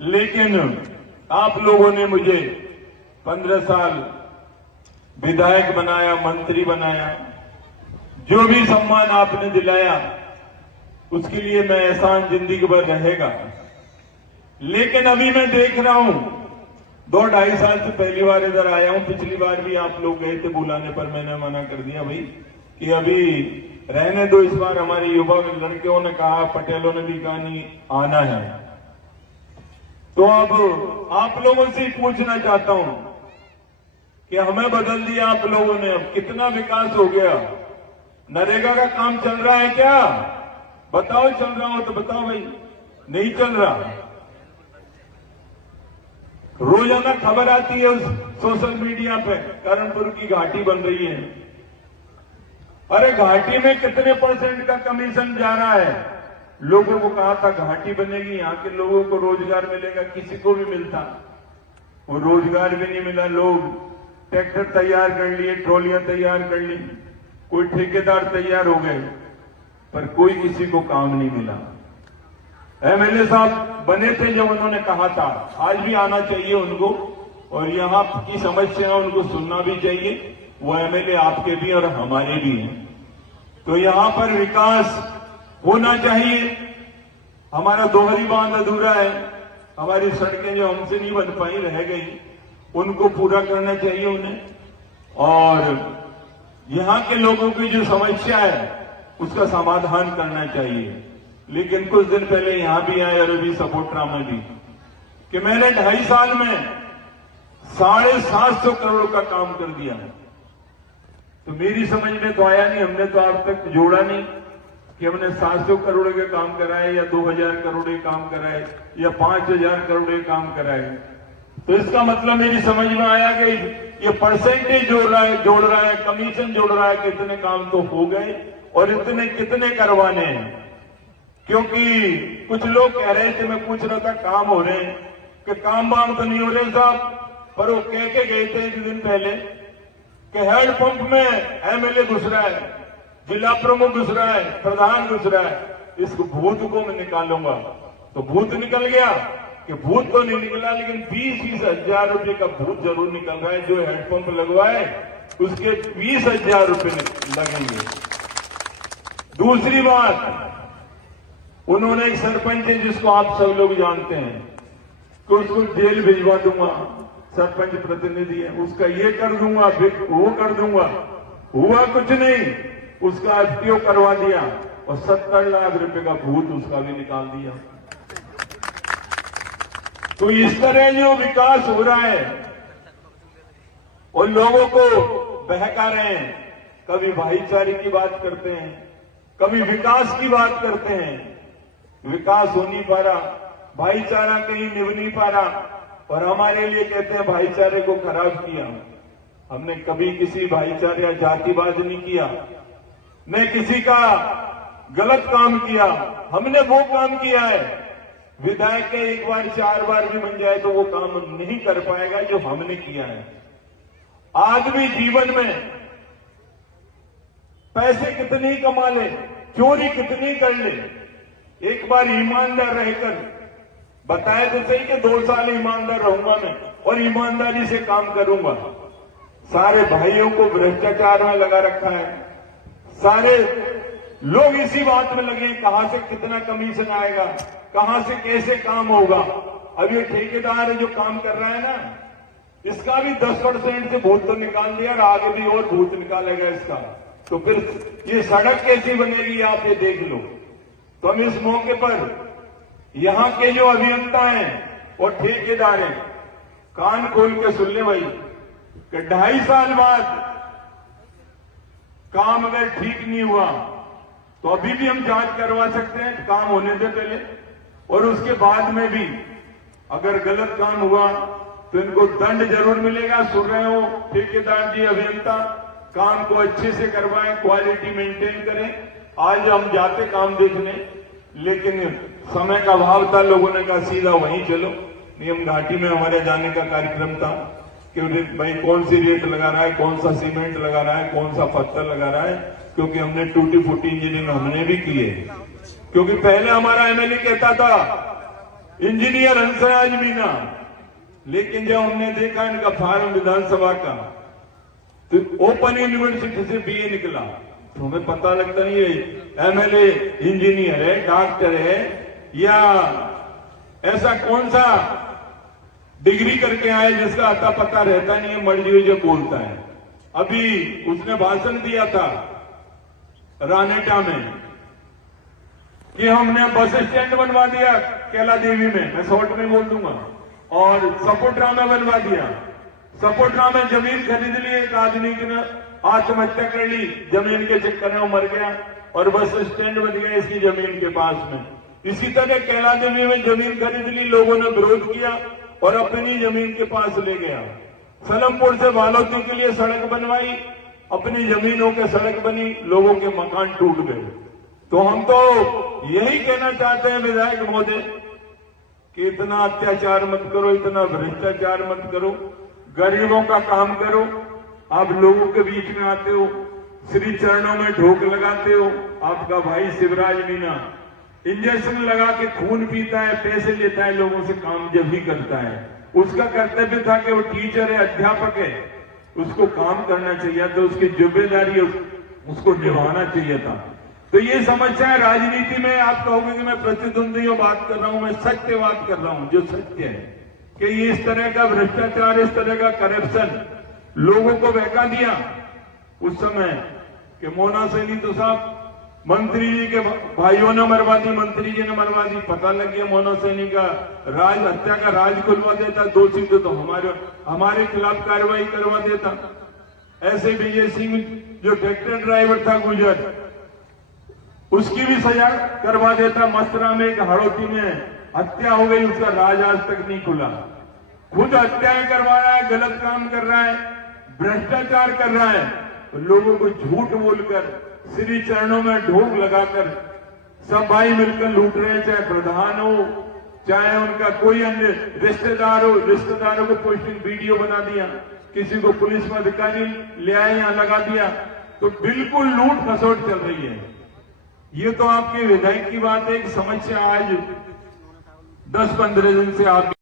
लेकिन आप लोगों ने मुझे 15 साल विधायक बनाया, मंत्री बनाया, जो भी सम्मान आपने दिलाया उसके लिए मैं एहसान जिंदगी भर रहेगा। लेकिन अभी मैं देख रहा हूं, 2-2.5 साल से पहली बार इधर आया हूं। पिछली बार भी आप लोग गए थे बुलाने पर, मैंने मना कर दिया भाई कि अभी रहने दो। इस बार हमारे युवा लड़कियों ने कहा, पटेलों ने भी कहा नहीं आना है। तो अब आप लोगों से पूछना चाहता हूं कि हमें बदल दिया आप लोगों ने, अब कितना विकास हो गया। नरेगा का काम चल रहा है क्या? बताओ, चल रहा हो तो बताओ भाई। नहीं चल रहा। रोजाना खबर आती है उस सोशल मीडिया पे, करणपुर की घाटी बन रही है। अरे घाटी में कितने % का कमीशन जा रहा है? लोगों को कहा था घाटी बनेगी, यहां के लोगों को रोजगार मिलेगा, किसी को भी मिलता, वो रोजगार भी नहीं मिला। लोग ट्रैक्टर तैयार कर लिए, ट्रॉलियां तैयार कर ली, कोई ठेकेदार तैयार हो गए, पर कोई किसी को काम नहीं मिला। एमएलए साहब बने थे जब उन्होंने कहा था, आज भी आना चाहिए उनको, और यहां की समस्या उनको सुनना भी चाहिए। वो एमएलए आपके भी और हमारे भी हैं। तो यहां पर विकास होना चाहिए। हमारा दोहरी बांध अधूरा है, हमारी सड़कें जो हमसे नहीं बन पाई, रह गई, उनको पूरा करना चाहिए उन्हें। और यहां के लोगों की जो समस्या है उसका समाधान करना चाहिए। लेकिन कुछ दिन पहले यहां भी आए और अभी सपोट्रा में भी, कि मैंने 2.5 साल में 750 करोड़ का काम कर दिया। तो मेरी समझ में तो आया नहीं, हमने तो आज तक जोड़ा नहीं कि हमने 700 करोड़ के काम कराए या 2000 करोड़ के काम कराए या 5000 करोड़ के काम कराए। तो इसका मतलब मेरी समझ में आया कि ये परसेंटेज जोड़ रहा है, कमीशन जोड़ रहा है कि इतने काम तो हो गए और इतने कितने करवाने हैं। क्योंकि कुछ लोग कह रहे थे, मैं पूछ रहा था काम हो रहे हैं कि काम बाम तो नहीं हो रहे साहब, पर वो कह के गए थे 1 दिन पहले कि हैंडपंप में एमएलए घुस रहा है, जिला प्रमुख घुस रहा है, प्रधान घुस रहा है, इस भूत को मैं निकालूंगा। तो भूत निकल गया कि भूत तो नहीं निकला, लेकिन 20-20 हजार रुपए का भूत जरूर निकल रहा है। जो हैंडपंप लगवाए उसके 20,000 रुपए लगेंगे। दूसरी बात, उन्होंने एक सरपंच है जिसको आप सब लोग जानते हैं, तो उसको जेल भिजवा दूंगा, सरपंच प्रतिनिधि है, उसका ये कर दूंगा, फिर वो कर दूंगा। हुआ कुछ नहीं, उसका एफटीओ करवा दिया और 70 लाख रुपए का भूत उसका भी निकाल दिया। तो इस तरह जो विकास हो रहा है और लोगों को बहका रहे हैं, कभी भाईचारे की बात करते हैं, कभी विकास की बात करते हैं। विकास हो नहीं पा रहा, भाईचारा कहीं निभ नहीं पा रहा, और हमारे लिए कहते हैं भाईचारे को खराब किया। हमने कभी किसी भाईचारे या जातिवाद नहीं किया, न किसी का गलत काम किया। हमने वो काम किया है, विधायक के 1 बार 4 बार भी बन जाए तो वो काम नहीं कर पाएगा जो हमने किया है। आदमी जीवन में पैसे कितने ही कमा ले, चोरी कितनी कर ले, एक बार ईमानदार रहकर बताए तो सही कि 2 साल ईमानदार रहूंगा मैं और ईमानदारी से काम करूंगा। सारे भाइयों को भ्रष्टाचार में लगा रखा है, सारे लोग इसी बात में लगे कहां से कितना कमीशन आएगा, कहां से कैसे काम होगा। अब ये ठेकेदार जो काम कर रहा है ना, इसका भी 10% से भूत तो निकाल दिया और आगे भी और भूत निकालेगा इसका। तो फिर ये सड़क कैसी बनेगी आप ये देख लो। तो हम इस मौके पर यहां के जो अभियंता हैं और ठेकेदार हैं, कान खोल के सुन ले भाई कि 2.5 साल बाद काम अगर ठीक नहीं हुआ तो अभी भी हम जांच करवा सकते हैं काम होने से पहले, और उसके बाद में भी अगर गलत काम हुआ तो इनको दंड जरूर मिलेगा। सुन रहे हो ठेकेदार जी, अभियंता, काम को अच्छे से करवाएं, क्वालिटी मेंटेन करें। आज हम जाते काम देखने, लेकिन समय का अभाव था, लोगों ने कहा सीधा वहीं चलो। नियम घाटी में हमारे जाने का कार्यक्रम था कि भाई कौन सी रेत लगा रहा है, कौन सा सीमेंट लगा रहा है, कौन सा पत्थर लगा रहा है, क्योंकि हमने टूटी फूटी इंजीनियरिंग हमने भी की है। क्योंकि पहले हमारा एमएलए कहता था इंजीनियर हंसराज मीना, लेकिन जब हमने देखा इनका फार्म विधानसभा का तो ओपन यूनिवर्सिटी से बीए निकला, तो हमें पता लगता नहीं है एमएलए इंजीनियर है, डॉक्टर है, या ऐसा कौन सा डिग्री करके आए जिसका अता पता रहता नहीं है, मर्जी जो बोलता है। अभी उसने भाषण दिया था रानेटा में कि हमने बस स्टैंड बनवा दिया कैला देवी में, मैं शॉर्ट में बोल दूंगा, और सपोट्रा में बनवा दिया। सपोट्रा में जमीन खरीद ली, एक आदमी ने आत्महत्या कर ली, जमीन के चक्कर में वो मर गया, और बस स्टैंड बन गया इसकी जमीन के पास में। इसी तरह कैला देवी में जमीन खरीद ली, लोगों ने विरोध किया और अपनी जमीन के पास ले गया। सलमपुर से बालोती के लिए सड़क बनवाई, अपनी जमीनों के सड़क बनी, लोगों के मकान टूट गए। तो हम तो यही कहना चाहते हैं विधायक महोदय कि इतना अत्याचार मत करो, इतना भ्रष्टाचार मत करो, गरीबों का काम करो। आप लोगों के बीच में आते हो, श्री चरणों में ढोक लगाते हो। आपका भाई शिवराज मीना इंजेक्शन लगा के खून पीता है, पैसे लेता है लोगों से, काम जब ही करता है। उसका कर्तव्य था कि वो टीचर है, अध्यापक है, उसको काम करना चाहिए था, उसकी जिम्मेदारी उसको निभाना चाहिए था। तो ये समस्या है राजनीति में। आप कहोगे कि मैं प्रतिद्वंदियों बात कर रहा हूं, मैं सत्य बात कर रहा हूं, जो सत्य है कि ये इस तरह का भ्रष्टाचार, इस तरह का करप्शन लोगों को बहका दिया उस समय कि मोना सैनी तो साहब मंत्री जी के भाइयों ने मरवा दी, मंत्री जी ने मरवा दी। पता लग गया मोना सैनी का राज, हत्या का राज खुलवा देता, दोषी तो हमारे खिलाफ कार्रवाई करवा देता। ऐसे विजय सिंह जो ट्रैक्टर ड्राइवर था गुजर, उसकी भी सजा करवा देता। मस्तरा में एक हड़ौती में हत्या हो गई, उसका राज आज तक नहीं खुला। खुद हत्याएं करवा रहा है, गलत काम कर रहा है, भ्रष्टाचार कर रहा है, तो लोगों को झूठ बोलकर श्री चरणों में ढोक लगाकर सब भाई मिलकर लूट रहे हैं, चाहे प्रधान हो, चाहे उनका कोई अन्य रिश्तेदार हो। रिश्तेदारों को पोस्टिंग वीडियो बना दिया, किसी को पुलिस में अधिकारी ले आए, यहां लगा दिया। तो बिल्कुल लूट खसोट चल रही है। ये तो आपके विधायक की बात है, एक समस्या आज 10-15 दिन से आप